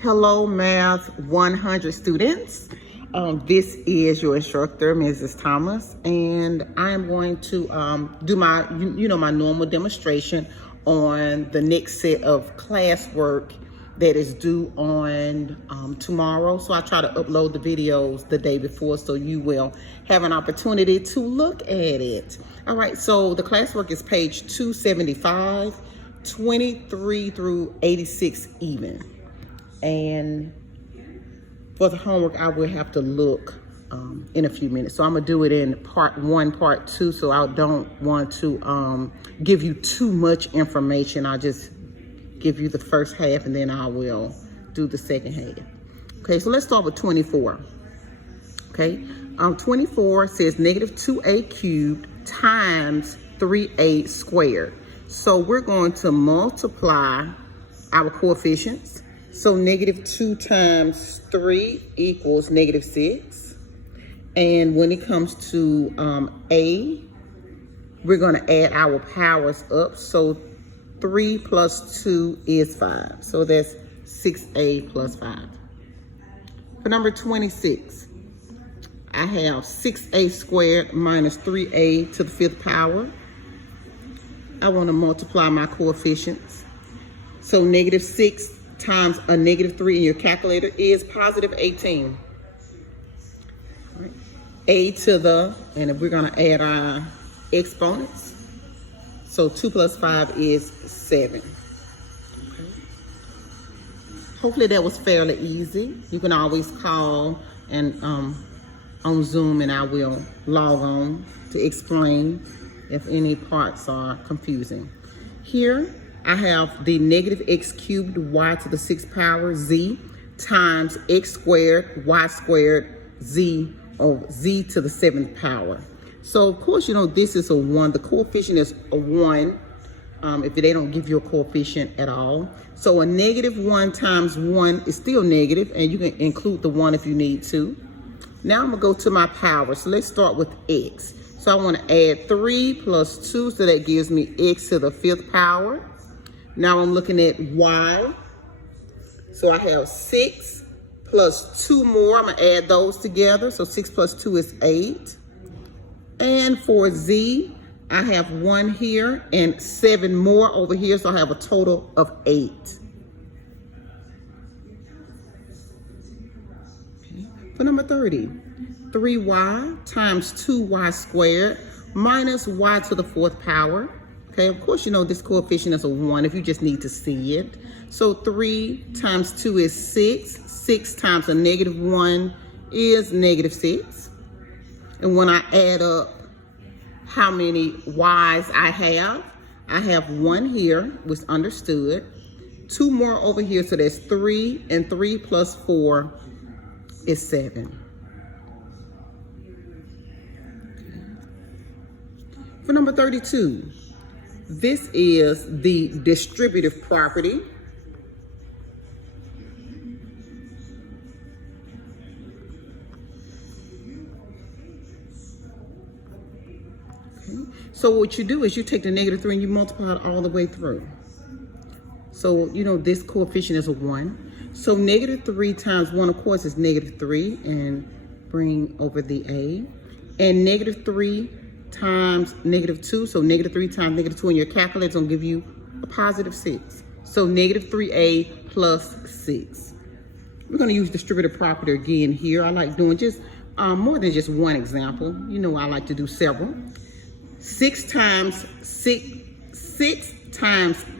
Hello, Math 100 students. This is your instructor, Mrs. Thomas, and I am going to do my, my normal demonstration on the next set of classwork that is due on tomorrow. So I try to upload the videos the day before so you will have an opportunity to look at it. All right, so the classwork is page 275, 23 through 86 even. And for the homework, I will have to look in a few minutes. So I'm gonna do it in part 1, part 2, so I don't want to give you too much information. I'll just give you the first half and then I will do the second half. Okay, so let's start with 24. Okay, 24 says negative 2a cubed times 3a squared. So we're going to multiply our coefficients. So negative 2 times 3 equals negative 6. And when it comes to a, we're going to add our powers up. So 3 plus 2 is 5. So that's 6a plus 5. For number 26, I have 6a squared minus 3a to the 5th power. I want to multiply my coefficients. So negative 6 times a negative 3 in your calculator is positive 18. All right. A to the, and we're going to add our exponents. So 2 plus 5 is 7. Okay. Hopefully that was fairly easy. You can always call and on Zoom and I will log on to explain if any parts are confusing. Here, I have the negative x cubed y to the 6th power z times x squared y squared z, or z to the 7th power. So of course, this is a 1. The coefficient is a 1 if they don't give you a coefficient at all. So a negative 1 times 1 is still negative, and you can include the 1 if you need to. Now I'm going to go to my power. So let's start with x. So I want to add 3 plus 2, so that gives me x to the 5th power. Now I'm looking at y. So I have 6 plus 2 more. I'm going to add those together. So 6 plus 2 is 8. And for z, I have 1 here and 7 more over here. So I have a total of 8. Okay. For number 30, 3y times 2y squared minus y to the 4th power. Okay, of course, this coefficient is a 1 if you just need to see it. So 3 times 2 is 6. 6 times a negative 1 is negative 6. And when I add up how many y's I have 1 here, which understood. 2 more over here, so that's 3. And 3 plus 4 is 7. For number 32. This is the distributive property. Okay. So what you do is you take the negative 3 and you multiply it all the way through. So, this coefficient is a 1. So negative 3 times 1, of course, is negative 3. And bring over the a. And negative 3 times negative 2, so negative 3 times negative 2 in your calculator is going to give you a positive 6. So negative 3a plus 6. We're going to use distributive property again here. I like doing just more than just one example. I like to do several. 6 times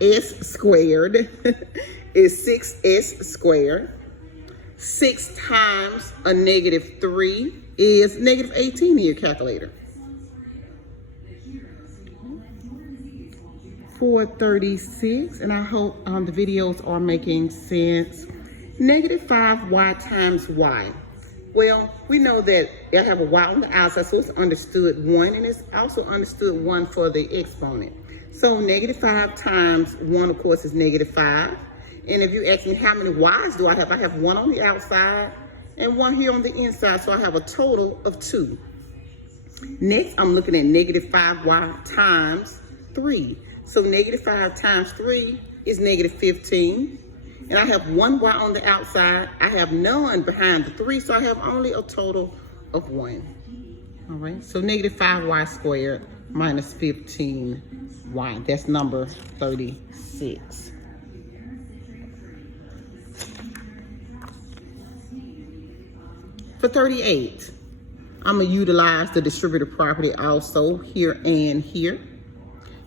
s squared is 6s squared. 6 times a negative 3 is negative 18 in your calculator. 436, and I hope the videos are making sense. Negative 5y times y. Well, we know that I have a y on the outside, so it's understood 1, and it's also understood 1 for the exponent. So negative 5 times 1, of course, is negative 5. And if you ask me how many y's do I have 1 on the outside and 1 here on the inside, so I have a total of 2. Next, I'm looking at negative 5y times 3. So negative 5 times 3 is negative 15. And I have one y on the outside. I have none behind the 3, so I have only a total of 1. All right, so negative 5y squared minus 15y. That's number 36. For 38, I'm going to utilize the distributive property also here and here.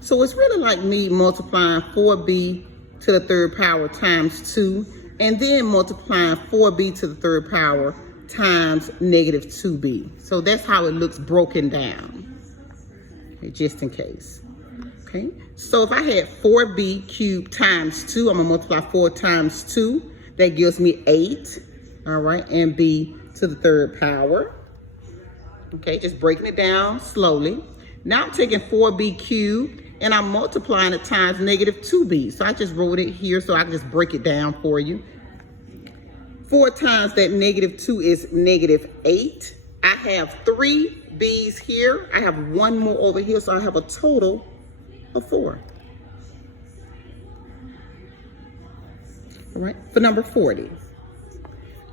So it's really like me multiplying 4b to the third power times 2, and then multiplying 4b to the third power times negative 2b. So that's how it looks broken down, okay, just in case. Okay, so if I had 4b cubed times 2, I'm going to multiply 4 times 2. That gives me 8, all right, and b to the third power. Okay, just breaking it down slowly. Now I'm taking 4b cubed and I'm multiplying it times negative 2b. So I just wrote it here so I can just break it down for you. 4 times that negative 2 is negative 8. I have 3 b's here. I have 1 more over here, so I have a total of 4. All right, for number 40,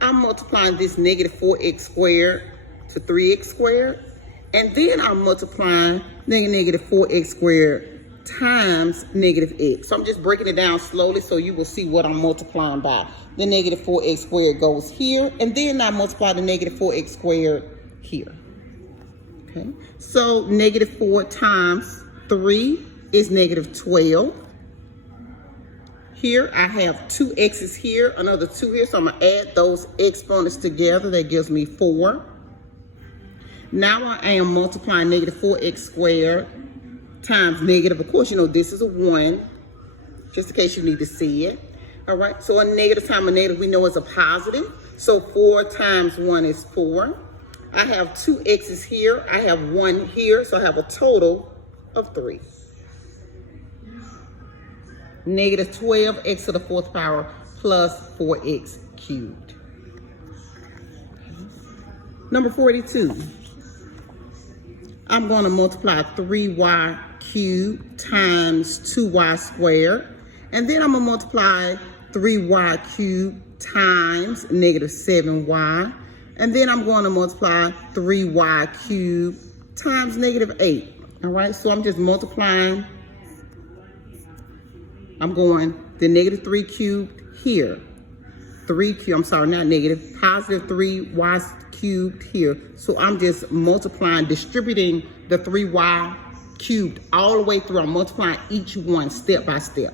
I'm multiplying this negative 4x squared to 3x squared, and then I'm multiplying negative 4x squared times negative x. So I'm just breaking it down slowly so you will see what I'm multiplying by. The negative 4x squared goes here, and then I multiply the negative 4x squared here. Okay, so negative 4 times 3 is negative 12. Here I have 2 x's here, another 2 here, so I'm going to add those exponents together. That gives me 4. Now I am multiplying negative 4x squared times negative. Of course, you know this is a 1, just in case you need to see it. All right, so a negative times a negative we know is a positive. So 4 times 1 is 4. I have 2 x's here. I have 1 here, so I have a total of 3. Negative 12x to the 4th power plus 4x cubed. Number 42. I'm going to multiply 3y cubed times 2y squared. And then I'm going to multiply 3y cubed times negative 7y. And then I'm going to multiply 3y cubed times negative 8. All right, so I'm just multiplying. I'm going the negative 3 cubed here. 3 cubed, I'm sorry, not negative, positive 3y cubed here. So I'm just multiplying, distributing the 3y cubed all the way through. I'm multiplying each one step by step.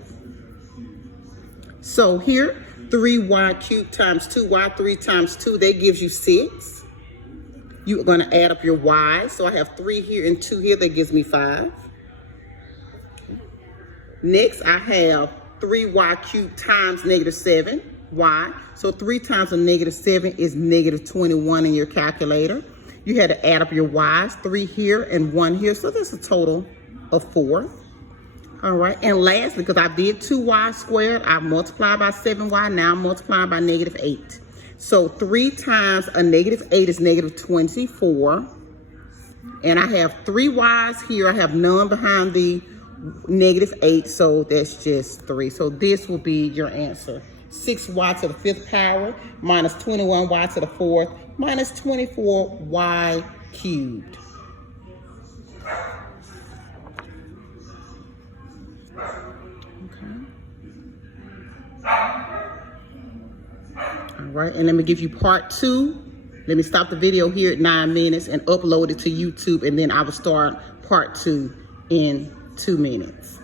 So here, 3y cubed times 2y, 3 times 2, that gives you 6. You're going to add up your y. So I have 3 here and 2 here, that gives me 5. Next, I have 3y cubed times negative 7y. So 3 times a negative 7 is negative 21 in your calculator. You had to add up your y's, 3 here and 1 here. So that's a total of 4. All right, and lastly, because I did 2y squared, I multiplied by 7y, now I'm multiplying by negative 8. So 3 times a negative 8 is negative 24. And I have 3 y's here, I have none behind the negative 8, so that's just 3. So this will be your answer. 6y to the 5th power minus 21y to the 4th minus 24y cubed. All right, and let me give you part 2. Let me stop the video here at 9 minutes and upload it to YouTube, and then I will start part 2 in 2 minutes.